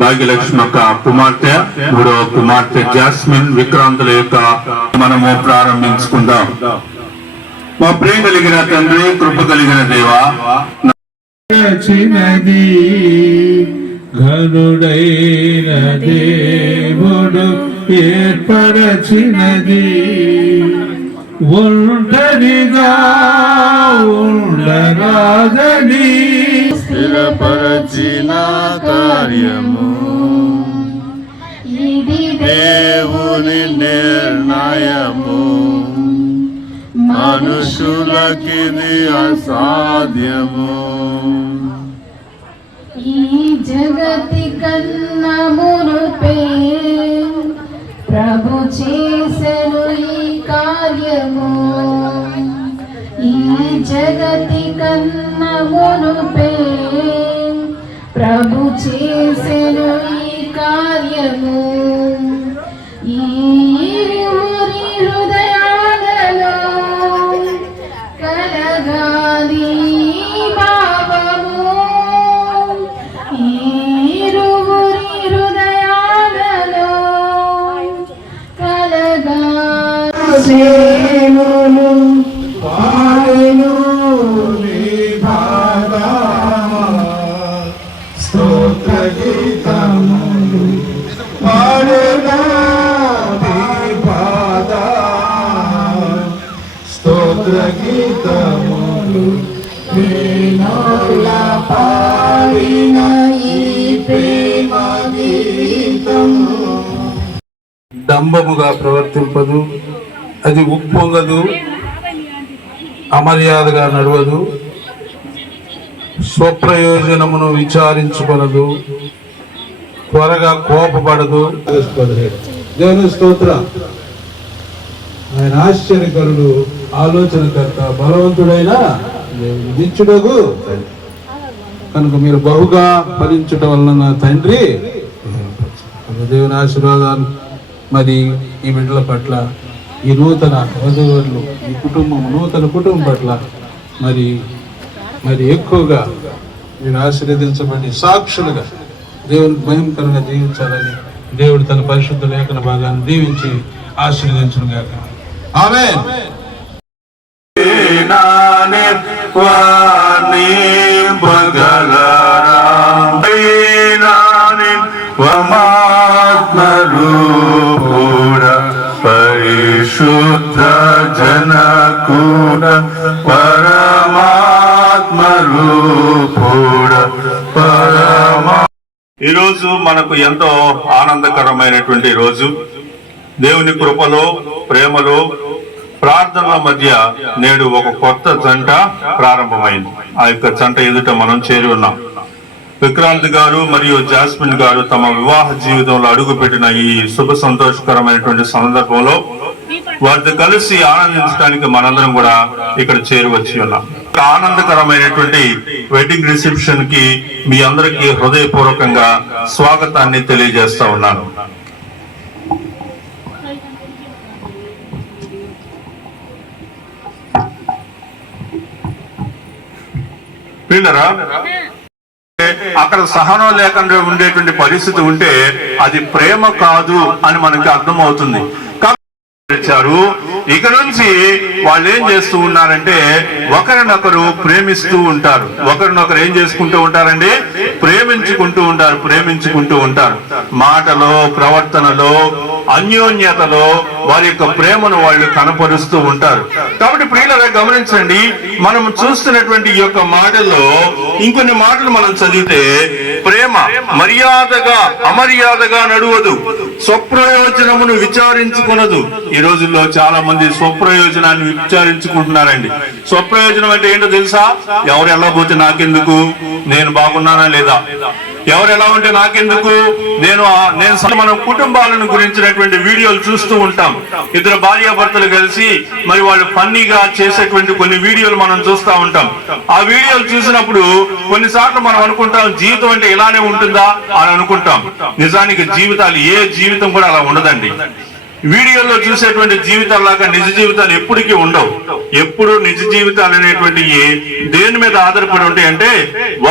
భాగ్యలక్ష్మి యొక్క కుమార్తె, మూడవ కుమార్తె జాస్మిన్ విక్రాంతుల యొక్క మనము ప్రారంభించుకుందాం. మా ప్రేమ కలిగిన తండ్రి, కృప కలిగిన దేవా, ఘనుడైన దేవుడు ఏర్పరచినది, ఒంటరిగా ఉండరాదని స్థిరపరచిన కార్యము, దేవుని నిర్ణయము, మనుషులకిది అసాధ్యము. ఈ జగతి కన్నా మునుపే ప్రభు చేసెను ఈ కార్యము, ఈ జగతి కన్నా మునుపే ప్రభు చేసెను ఈ కార్యము. ఈ ఇరువురి హృదయాలలో కలగాలి భావము, ఈ ఇరువురి హృదయాలలో కలగాలి. స్తోత్ర గీతములు పాడేదా పాద, స్తోత్ర గీతములు పాడిన ఈ ప్రేమ గీతము. డంబముగా ప్రవర్తింపదు, అది ఉప్పొంగదు, అమర్యాదగా నడవదు, స్వప్రయోజనమును విచారించుకొనదు, త్వరగా కోపపడదు. దేవుని స్తోత్రం. ఆయన ఆశ్చర్యకరుడు, ఆలోచనకర్త, బలవంతుడైన దించుడగు కనుక మీరు బహుగా ఫలించుట వలన తండ్రి దేవుని ఆశీర్వాదాలు మరి ఈ బిడ్డల పట్ల, ఈ నూతన వధువులు, ఈ కుటుంబం, నూతన కుటుంబం పట్ల మరి మరి ఎక్కువగా మీరు ఆశీర్వదించబడి సాక్షులుగా దేవునికి భయంకరంగా జీవించాలని దేవుడు తన పరిశుద్ధ లేఖన భాగాన్ని దీవించి ఆశీర్వదించుగాక. ఆమేన్. పరిశుద్ధ జనకుడ ఈరోజు మనకు ఎంతో ఆనందకరమైనటువంటి రోజు. దేవుని కృపలో, ప్రేమలో, ప్రార్థనల మధ్య నేడు ఒక కొత్త జంట ప్రారంభమైంది. ఆ యొక్క జంట ఎదుట మనం చేరి ఉన్నాం. విక్రాంత్ గారు మరియు జాస్మిన్ గారు తమ వివాహ జీవితంలో అడుగుపెట్టిన ఈ శుభ సంతోషకరమైనటువంటి సందర్భంలో వారితో కలిసి ఆనందించడానికి మనందరం కూడా ఇక్కడ చేరి వచ్చి ఉన్నాం. ఆనందకరమైనటువంటి వెడ్డింగ్ రిసెప్షన్ కి మీ అందరికీ హృదయపూర్వకంగా స్వాగతాన్ని తెలియజేస్తా ఉన్నాను. పిల్లరా, అక్కడ సహనం లేకుండా ఉండేటువంటి పరిస్థితి ఉంటే అది ప్రేమ కాదు అని మనకి అర్థమవుతుంది. ఇక నుంచి వాళ్ళు ఏం చేస్తూ ఉన్నారంటే ఒకరినొకరు ప్రేమిస్తూ ఉంటారు. ఒకరినొకరు ఏం చేసుకుంటూ ఉంటారండి? ప్రేమించుకుంటూ ఉంటారు. మాటలో, ప్రవర్తనలో, అన్యోన్యతలో వారి యొక్క ప్రేమను వాళ్ళు కనపరుస్తూ ఉంటారు. కాబట్టి ప్రియులారా గమనించండి, మనం చూస్తున్నటువంటి ఈ యొక్క మాటల్లో ఇంకొన్ని మాటలు మనం చదివితే, ప్రేమ మర్యాదగా అమర్యాదగా నడువదు, స్వప్రయోజనమును విచారించుకునదు. ఈ రోజుల్లో చాలా మంది స్వప్రయోజనాన్ని విచారించుకుంటున్నారండి. స్వప్రయోజనం అంటే ఏంటో తెలుసా? ఎవరు ఎలా పోతే నాకెందుకు, నేను బాగున్నానా లేదా, ఎవరు ఎలా ఉంటే నాకెందుకు, నేను మనం కుటుంబాలను గురించినటువంటి వీడియోలు చూస్తూ ఉంటాం. ఇద్దరు భార్యాభర్తలు కలిసి మరి వాళ్ళు ఫన్నీగా చేసేటువంటి కొన్ని వీడియోలు మనం చూస్తూ ఉంటాం. ఆ వీడియోలు చూసినప్పుడు కొన్నిసార్లు మనం అనుకుంటాం జీవితం అంటే ఇలానే ఉంటుందా అని అనుకుంటాం. నిజానికి జీవితాలు ఏ జీవితం కూడా అలా ఉండదండి. వీడియోలో చూసేటువంటి జీవితాల్లాగా నిజ జీవితాలు ఎప్పటికీ ఉండవు. ఎప్పుడు నిజ జీవితాలు అనేటువంటి దేని మీద ఆధారపడి ఉంటాయి అంటే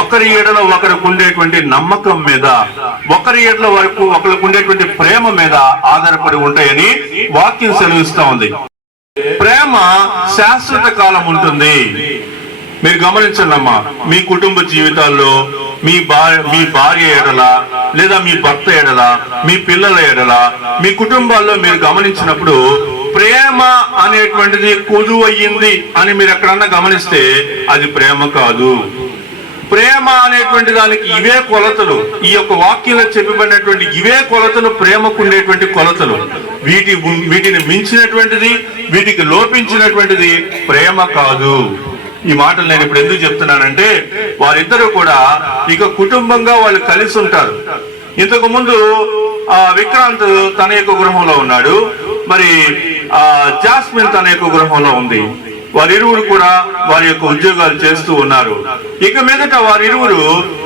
ఒకరి ఏడలో ఒకరికి ఉండేటువంటి నమ్మకం మీద, ఒకరి ఏడలో వరకు ఒకరికి ఉండేటువంటి ప్రేమ మీద ఆధారపడి ఉంటాయని వాక్యం సెలవిస్తా ఉంది. ప్రేమ శాశ్వత కాలం ఉంటుంది. మీరు గమనించండి అమ్మా, మీ కుటుంబ జీవితాల్లో మీ భార్య ఎడల, లేదా మీ భర్త ఎడల, మీ పిల్లల ఎడల, మీ కుటుంబాల్లో మీరు గమనించినప్పుడు ప్రేమ అనేటువంటిది కొదువయ్యింది అని మీరు ఎక్కడన్నా గమనిస్తే అది ప్రేమ కాదు. ప్రేమ అనేటువంటి దానికి ఇవే కొలతలు, ఈ యొక్క వాక్యంలో చెప్పబడినటువంటి ఇవే కొలతలు ప్రేమకు ఉండేటువంటి కొలతలు. వీటిని మించినటువంటిది, వీటికి లోపించినటువంటిది ప్రేమ కాదు. ఈ మాటలు నేను ఇప్పుడు ఎందుకు చెప్తున్నానంటే వారిద్దరూ కూడా ఇక కుటుంబంగా వాళ్ళు కలిసి ఉంటారు. ఇంతకు ముందు విక్రాంత్ తన యొక్క గృహంలో ఉన్నాడు, మరి జాస్మిన్ తన యొక్క గృహంలో ఉంది. వారిరువురు కూడా వారి యొక్క ఉద్యోగాలు చేస్తూ ఉన్నారు. ఇక మీదట వారిరువురు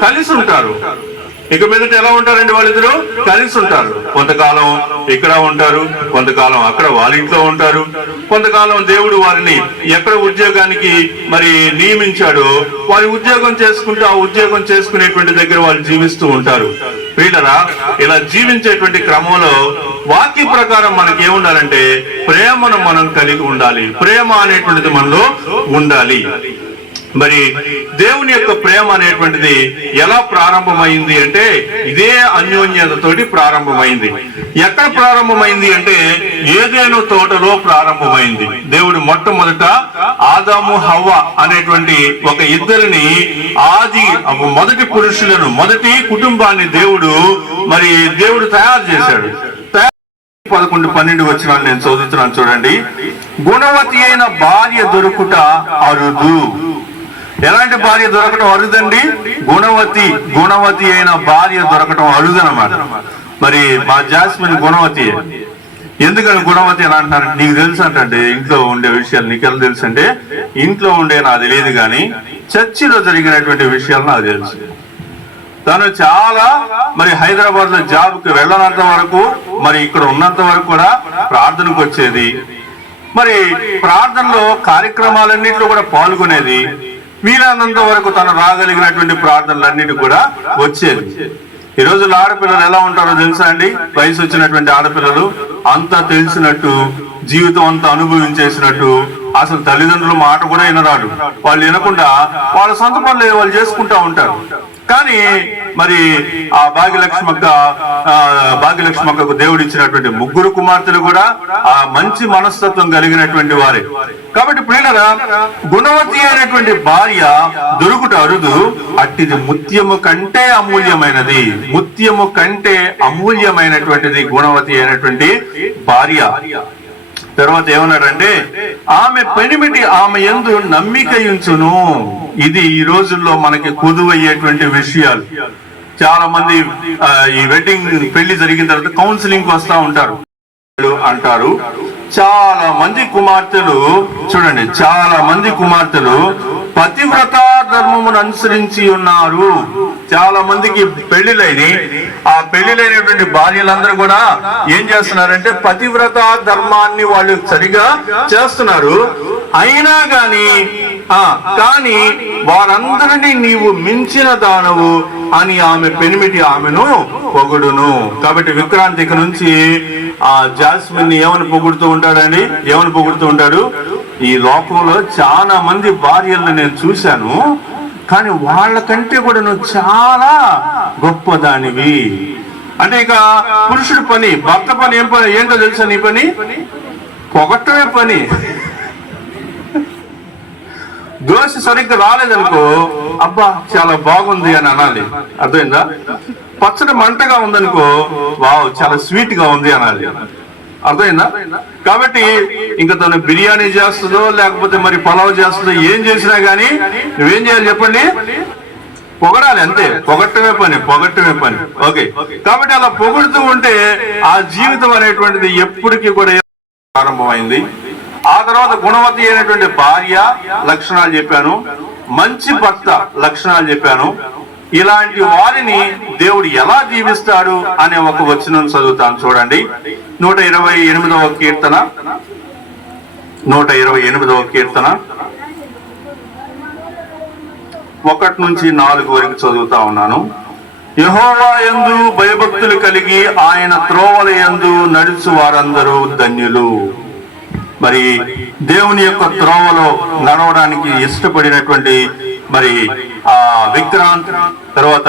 కలిసి ఉంటారు. ఇక మీదట ఎలా ఉంటారండి? వాళ్ళిద్దరూ కలిసి ఉంటారు. కొంతకాలం ఇక్కడ ఉంటారు, కొంతకాలం అక్కడ వాళ్ళ ఇంట్లో ఉంటారు, కొంతకాలం దేవుడు వారిని ఎక్కడ ఉద్యోగానికి మరి నియమించాడో వారి ఉద్యోగం చేసుకుంటూ ఆ ఉద్యోగం చేసుకునేటువంటి దగ్గర వాళ్ళు జీవిస్తూ ఉంటారు. ప్రియులారా, ఇలా జీవించేటువంటి క్రమంలో వాక్య ప్రకారం మనకి ఏముండాలంటే ప్రేమను మనం కలిగి ఉండాలి. ప్రేమ అనేటువంటిది మనలో ఉండాలి. మరి దేవుని యొక్క ప్రేమ అనేటువంటిది ఎలా ప్రారంభమైంది అంటే ఇదే అన్యోన్యతతోటి ప్రారంభమైంది. ఎక్కడ ప్రారంభమైంది అంటే ఏదైనా తోటలో ప్రారంభమైంది. దేవుడు మొట్టమొదట ఆదాము హవ్వ అనేటువంటి ఒక ఇద్దరిని మొదటి పురుషులను, మొదటి కుటుంబాన్ని దేవుడు తయారు చేశాడు. 11-12 వచనాలు నేను చదువుతున్నాను చూడండి. గుణవతి అయిన భార్య దొరుకుట అరుదు. ఎలాంటి భార్య దొరకటం అరుదండి? గుణవతి అయిన భార్య దొరకటం అరుదనమాట. మరి మా జాస్మిన్ గుణవతి. ఎందుకని గుణవతి అని అంటున్నారు? నీకు తెలుసు అంటే ఇంట్లో ఉండే విషయాలు నీకెలా తెలుసు అంటే, ఇంట్లో ఉండే నాకు తెలియదు కానీ చర్చిలో జరిగినటువంటి విషయాలు నాకు తెలుసు. తను చాలా హైదరాబాద్ లో జాబ్ కి వెళ్ళనంత వరకు, ఇక్కడ ఉన్నంత వరకు కూడా ప్రార్థనకు వచ్చేది. ప్రార్థనలో కార్యక్రమాలన్నింటిలో కూడా పాల్గొనేది. వీలైనంత వరకు తను రాగలిగినటువంటి ప్రార్థనలన్నిటి కూడా వచ్చేది. ఈ రోజుల్లో ఆడపిల్లలు ఎలా ఉంటారో తెలుసా అండి? వయసు వచ్చినటువంటి ఆడపిల్లలు అంతా తెలిసినట్టు, జీవితం అంతా అనుభవించేసినట్టు, అసలు తల్లిదండ్రుల మాట కూడా వినరాడు. వాళ్ళు వినకుండా వాళ్ళ సొంత పనులు వాళ్ళు చేసుకుంటా ఉంటారు. కానీ ఆ భాగ్యలక్ష్మక్కకు దేవుడు ఇచ్చినటువంటి 3 కుమార్తెలు కూడా ఆ మంచి మనస్తత్వం కలిగినటువంటి వారే. కాబట్టి ప్రియులారా, గుణవతి అయినటువంటి భార్య దొరుకుట అరుదు. అట్టిది ముత్యము కంటే అమూల్యమైనది. ముత్యము కంటే అమూల్యమైనటువంటిది గుణవతి అయినటువంటి భార్య. తర్వాత ఏమన్నాడంటే ఆమె పెనిమిటి ఆమె యందు నమ్మిక ఉంచును. ఇది ఈ రోజుల్లో మనకి కొదువయ్యేటువంటి విషయాలు. చాలా మంది ఈ పెళ్లి జరిగిన తర్వాత కౌన్సిలింగ్ వస్తా ఉంటారు అంటారు. చాలా మంది కుమార్తెలు చూడండి, చాలా మంది కుమార్తెలు పతివ్రత ధర్మమును అనుసరించి ఉన్నారు. చాలా మందికి పెళ్లిలైన ఆ పెళ్లిలైనటువంటి భార్యలందరూ కూడా ఏం చేస్తున్నారంటే పతివ్రత ధర్మాన్ని వాళ్ళు సరిగా చేస్తున్నారు. అయినా కానీ వారందరినీ నీవు మించిన దానవు అని ఆమె పెనిమిటి ఆమెను పొగుడును. కాబట్టి విక్రాంతిక నుంచి ఆ జాస్మిన్ ఏమని పొగుడుతూ ఉంటాడండి? ఏమని పొగుడుతూ ఉంటాడు? ఈ లోకంలో చాలా మంది భార్యలను నేను చూశాను, కానీ వాళ్ళకంటే కూడా నువ్వు చాలా గొప్పదానివి. అంటే ఇక పురుషుడి పని, భర్త పని ఏంటో తెలుసా? నీ పని పొగట్టమే పని. దోశ సరిగ్గా రాలేదనుకో, అబ్బా చాలా బాగుంది అని అనాలి. అర్థమైందా? పచ్చడి మంటగా ఉందనుకో, వావ్ చాలా స్వీట్ గా ఉంది అనాలి. అర్థమైందా? కాబట్టి ఇంకా తను బిర్యానీ చేస్తుందో లేకపోతే పలావ్ చేస్తుందో ఏం చేసినా గానీ నువ్వేం చేయాలి చెప్పండి? పొగడాలి అంతే. పొగట్టమే పని. ఓకే, కాబట్టి అలా పొగుడుతూ ఉంటే ఆ జీవితం అనేటువంటిది ఎప్పటికీ కూడా ప్రారంభమైంది. ఆ తర్వాత గుణవతి అయినటువంటి భార్య లక్షణాలు చెప్పాను, మంచి భర్త లక్షణాలు చెప్పాను. ఇలాంటి వారిని దేవుడు ఎలా దీవిస్తాడు అనే ఒక వచనం చదువుతాను చూడండి. 128వ కీర్తన 128వ కీర్తన 1 నుంచి 4 వరకు చదువుతా ఉన్నాను. యెహోవా యందు భయభక్తులు కలిగి ఆయన త్రోవల యందు నడుచు వారందరూ ధన్యులు. మరి దేవుని యొక్క త్రోవలో నడవడానికి ఇష్టపడినటువంటి మరి విక్రాంత్, తర్వాత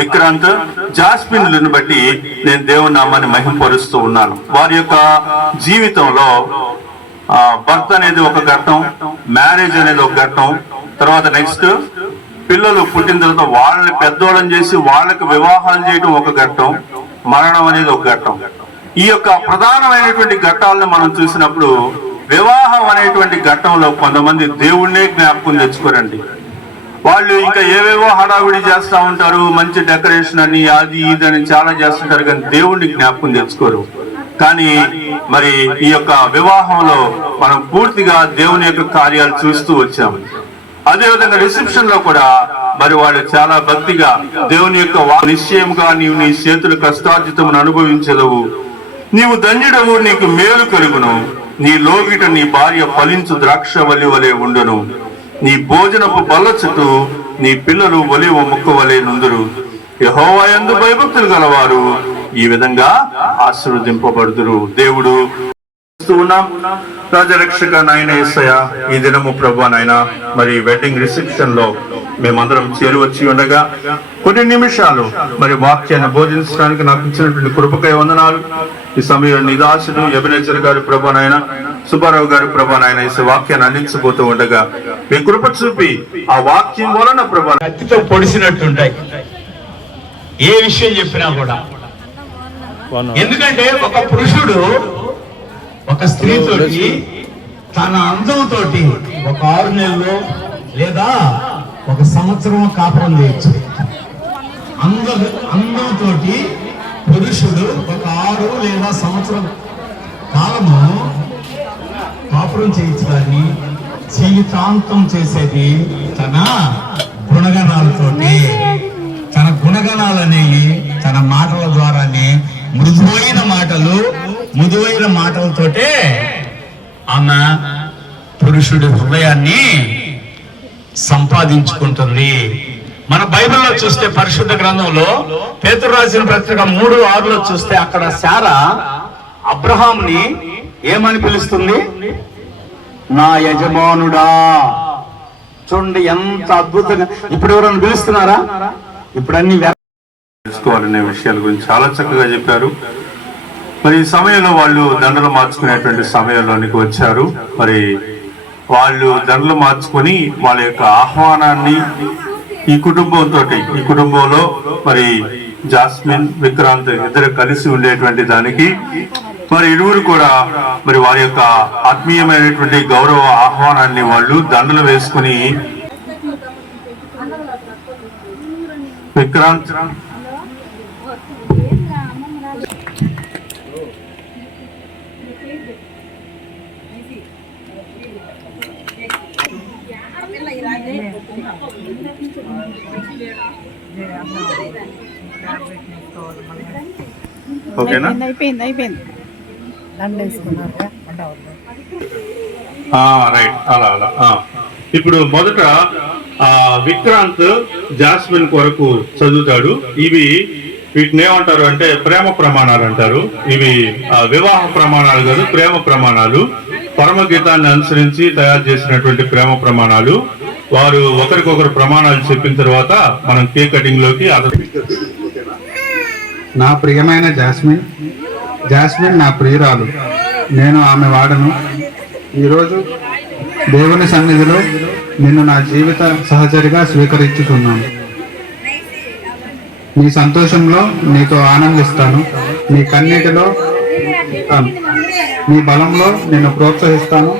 విక్రాంత్, జాస్మిన్లను బట్టి నేను దేవుని నామాన్ని మహింపరుస్తూ ఉన్నాను. వారి యొక్క జీవితంలో భర్త అనేది ఒక ఘట్టం, మ్యారేజ్ అనేది ఒక ఘట్టం, తర్వాత నెక్స్ట్ పిల్లలు పుట్టిన తర్వాత వాళ్ళని పెద్దోళ్ళని చేసి వాళ్ళకి వివాహాలు చేయడం ఒక ఘట్టం, మరణం అనేది ఒక ఘట్టం. ఈ యొక్క ప్రధానమైనటువంటి ఘట్టాలను మనం చూసినప్పుడు వివాహం అనేటువంటి ఘట్టంలో కొంతమంది దేవుణ్ణే జ్ఞాపకం తెచ్చుకోరండి. వాళ్ళు ఇంకా ఏవేవో హడావిడి చేస్తూ ఉంటారు, మంచి డెకరేషన్ అని అది ఇది అని చాలా చేస్తుంటారు, కానీ దేవుణ్ణి జ్ఞాపకం తెచ్చుకోరు. కానీ మరి ఈ యొక్క వివాహంలో మనం పూర్తిగా దేవుని యొక్క కార్యాలు చూస్తూ వచ్చాము. అదేవిధంగా రిసెప్షన్ లో కూడా మరి వాళ్ళు చాలా భక్తిగా దేవుని యొక్క నిశ్చయముగా నీవు నీ చేతుల కష్టార్జితమును అనుభవించదవు, నీవు ధన్యుడవు, నీకు మేలు కలుగును, నీ లోగిట నీ భార్య ఫలించు ద్రాక్ష వలి వలె ఉండును, నీ భోజనపు బల్ల చుట్టూ నీ పిల్లలు ఒలివ ముక్క వలె నుందురు, యెహోవా యందు భయభక్తులు గలవారు ఈ విధంగా ఆశీర్వదింపబడుదురు. దేవుడు ఉన్నాం. రాజరక్షక నాయన యేసయ్య, ఈ దినము ప్రభువా నాయన మరి వెడ్డింగ్ రిసెప్షన్ లో మేమందరం చేరువచ్చి ఉండగా కొన్ని నిమిషాలు మరి వాక్యాన్ని బోధించడానికి నాకు ఇచ్చినటువంటి కృపకై వందనాలు. ఈ సమయంలో నిదాసుడు ఎబెనెజర్ గారు ప్రభువా నాయన, సుబ్బారావు గారు ప్రభువా నాయన ఈ వాక్యాన్ని అందించబోతూ ఉండగా మీ కృప చూపి ఆ వాక్యం వలన ప్రభువా కత్తితో పొడిసినట్టుంటాయి ఏ విషయం చెప్పినా కూడా. ఎందుకంటే ఒక పురుషుడు ఒక స్త్రీతోటి తన అందంతో ఒక 6 నెలలు లేదా 1 సంవత్సరం కాపురం చేయొచ్చు. అందంతో పురుషుడు ఒక 6 లేదా సంవత్సరం కాలము కాపురం చేయొచ్చు, కానీ జీవితాంతం చేసేది తన గుణగణాలతోటి. తన గుణగణాలనేవి తన మాటల ద్వారానే, మృదువైన మాటలతోటే ఆమె పురుషుడి హృదయాన్ని సంపాదించుకుంటుంది. మన బైబిల్లో చూస్తే పరిశుద్ధ గ్రంథంలో పేతురు రాసిన పత్రిక 3:6 చూస్తే అక్కడ శారా అబ్రహాంని ఏమని పిలుస్తుంది? నా యజమానుడా. చూడండి ఎంత అద్భుతంగా. ఇప్పుడు ఎవరైనా పిలుస్తున్నారా? ఇప్పుడు అన్ని తెలుసుకోవాలనే విషయాల గురించి చాలా చక్కగా చెప్పారు. మరి ఈ సమయంలో వాళ్ళు దండలు మార్చుకునేటువంటి సమయంలోనికి వచ్చారు. మరి వాళ్ళు దండలు మార్చుకొని వాళ్ళ యొక్క ఆహ్వానాన్ని ఈ కుటుంబంలో మరి జాస్మిన్, విక్రాంత్ ఇద్దరు కలిసి ఉండేటువంటి దానికి మరి ఇరువురు కూడా మరి వారి యొక్క ఆత్మీయమైనటువంటి గౌరవ ఆహ్వానాన్ని వాళ్ళు దండలు వేసుకుని విక్రాంత్ ఓకేనా? అయిపోయింది రైట్, అలా ఇప్పుడు మొదట విక్రాంత్ జాస్మిన్ కొరకు చదువుతాడు. వీటిని ఏమంటారు అంటే ప్రేమ ప్రమాణాలు అంటారు. ఇవి వివాహ ప్రమాణాలు కాదు, ప్రేమ ప్రమాణాలు. పరమగీతాన్ని అనుసరించి తయారు చేసినటువంటి ప్రేమ ప్రమాణాలు. వారు ఒకరికొకరు ప్రమాణాలు చెప్పిన తర్వాత మనం కేక్ కటింగ్ లోకి నా ప్రియమైన జాస్మిన్ నా ప్రియురాలు, నేను ఆమె వాడను. ఈరోజు దేవుని సన్నిధిలో నిన్ను నా జీవిత సహచరిగా స్వీకరించుతున్నాను. నీ సంతోషంలో నీతో ఆనందిస్తాను, నీ కన్నీటిలో నీ బలంలో నిన్ను ప్రోత్సహిస్తాను,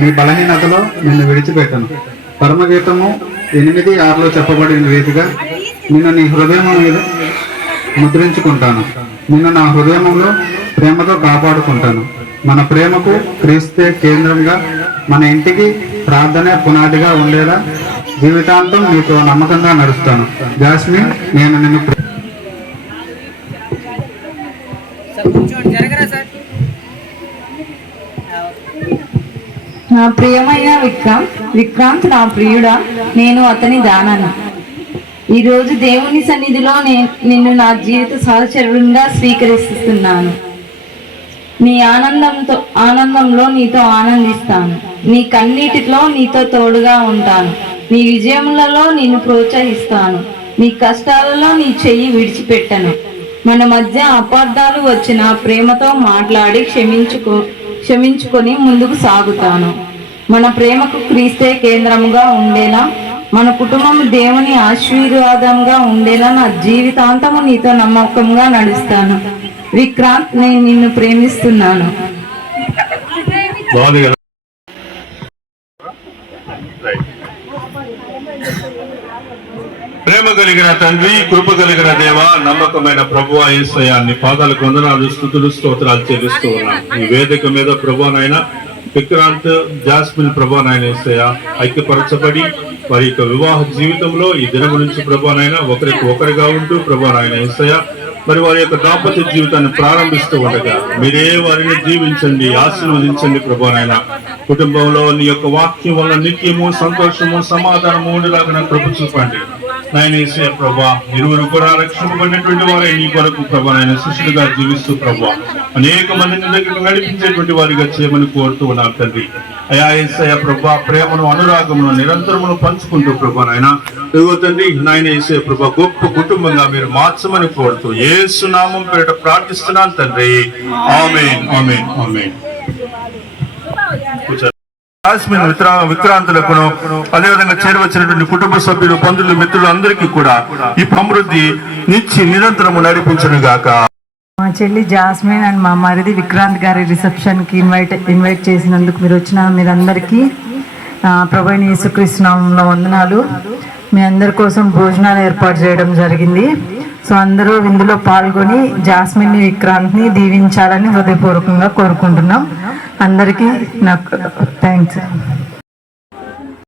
నీ బలహీనతలో నిన్ను విడిచిపెట్టను. పరమగీతము 8:6 చెప్పబడిన రీతిగా నిన్ను నీ హృదయం మీద ముద్రించుకుంటాను, నిన్ను నా హృదయంలో ప్రేమతో కాపాడుకుంటాను. మన ప్రేమకు క్రీస్తే కేంద్రంగా, మన ఇంటికి ప్రార్థనే పునాదిగా ఉండేలా జీవితాంతం నీతో నమ్మకంగా నడుస్తాను. జాస్మిన్, నేను నిన్ను నా ప్రియమైన విక్రాంత్ నా ప్రియుడా, నేను అతని దానను. ఈరోజు దేవుని సన్నిధిలో నిన్ను నా జీవిత సహచరుడుగా స్వీకరిస్తున్నాను. నీ ఆనందంలో నీతో ఆనందిస్తాను. నీ కన్నీటిలో నీతో తోడుగా ఉంటాను. నీ విజయములలో నిన్ను ప్రోత్సహిస్తాను. నీ కష్టాలలో నీ చెయ్యి విడిచిపెట్టను. మన మధ్య అపార్థాలు వచ్చిన ప్రేమతో మాట్లాడి క్షమించుకొని ముందుకు సాగుతాను. మన ప్రేమకు క్రీస్తే కేంద్రముగా ఉండేలా, మన కుటుంబం దేవుని ఆశీర్వాదంగా ఉండేలా నా జీవితాంతము నీతో నమ్మకంగా నడుస్తాను. విక్రాంత్, నేను నిన్ను ప్రేమిస్తున్నాను. బాగుంది కదా? ప్రేమ కలిగిన తండ్రి, కృప కలిగిన దేవ, నమ్మకమైన ప్రభువా యేసయ్యా, నీ పాదాలకు వందనాలు, స్తుతులు, స్తోత్రాలు చెల్లిస్తూ ఉన్నాను. ఈ వేదిక మీద ప్రభువానైనా విక్రాంత్, జాస్మిన్ ప్రభువానైనా యేసయ్యా ఐక్యపరచబడి వారి యొక్క వివాహ జీవితంలో ఈ దినం నుంచి ప్రభువానైనా ఒకరికి ఒకరిగా ఉంటూ ప్రభువానైనా యేసయ్యా మరి వారి యొక్క దాంపత్య జీవితాన్ని ప్రారంభిస్తూ ఉండగా మీరే వారిని జీవించండి, ఆశీర్వదించండి ప్రభువానైనా. కుటుంబంలో నీ యొక్క వాక్యం వల్ల నిత్యము సంతోషము సమాధానము ఉండేలాగా కృప చూపండి నాయన యేసయ్య. ప్రభా, ఇరువురు కూడా రక్షింపబడినటువంటి వారే నీ కొరకు ప్రభా నాయన శిష్యులుగా జీవిస్తూ ప్రభా అనేక మందిని దగ్గరకు నడిపించేటువంటి వారిగా చేయమని కోరుతూ ఉన్నాం తండ్రి. అయా యేసయ్య ప్రభా, ప్రేమను అనురాగమును నిరంతరమును పంచుకుంటూ ప్రభా నాయన ఇదిగో తండ్రి నాయన యేసయ్య ప్రభా, గొప్ప కుటుంబంగా మీరు మార్చమని కోరుతూ యేసు నామం పేరిట ప్రార్థిస్తున్నాను తండ్రి. ఆమేన్, ఆమేన్, ఆమేన్. జాస్మిన్ విక్రాంతులకును అదేవిధంగా చేరవచ్చినటువంటి కుటుంబ సభ్యులు, బంధువులు, మిత్రులు అందరికీ కూడా ఈ సమృద్ధి నిరంతరము నడిపించును గాక. మా చెల్లి జాస్మిన్ అండ్ మా మరిది విక్రాంత్ గారి రిసెప్షన్కి ఇన్వైట్ చేసినందుకు మీరు వచ్చిన మీరందరికీ ప్రభువైన యేసుక్రీస్తు నామములో వందనాలు. మీ అందరి కోసం భోజనాలు ఏర్పాటు చేయడం జరిగింది. సో అందరూ ఇందులో పాల్గొని జాస్మిన్, విక్రాంత్ని దీవించాలని హృదయపూర్వకంగా కోరుకుంటున్నాం. అందరికీ నాకు థ్యాంక్స్.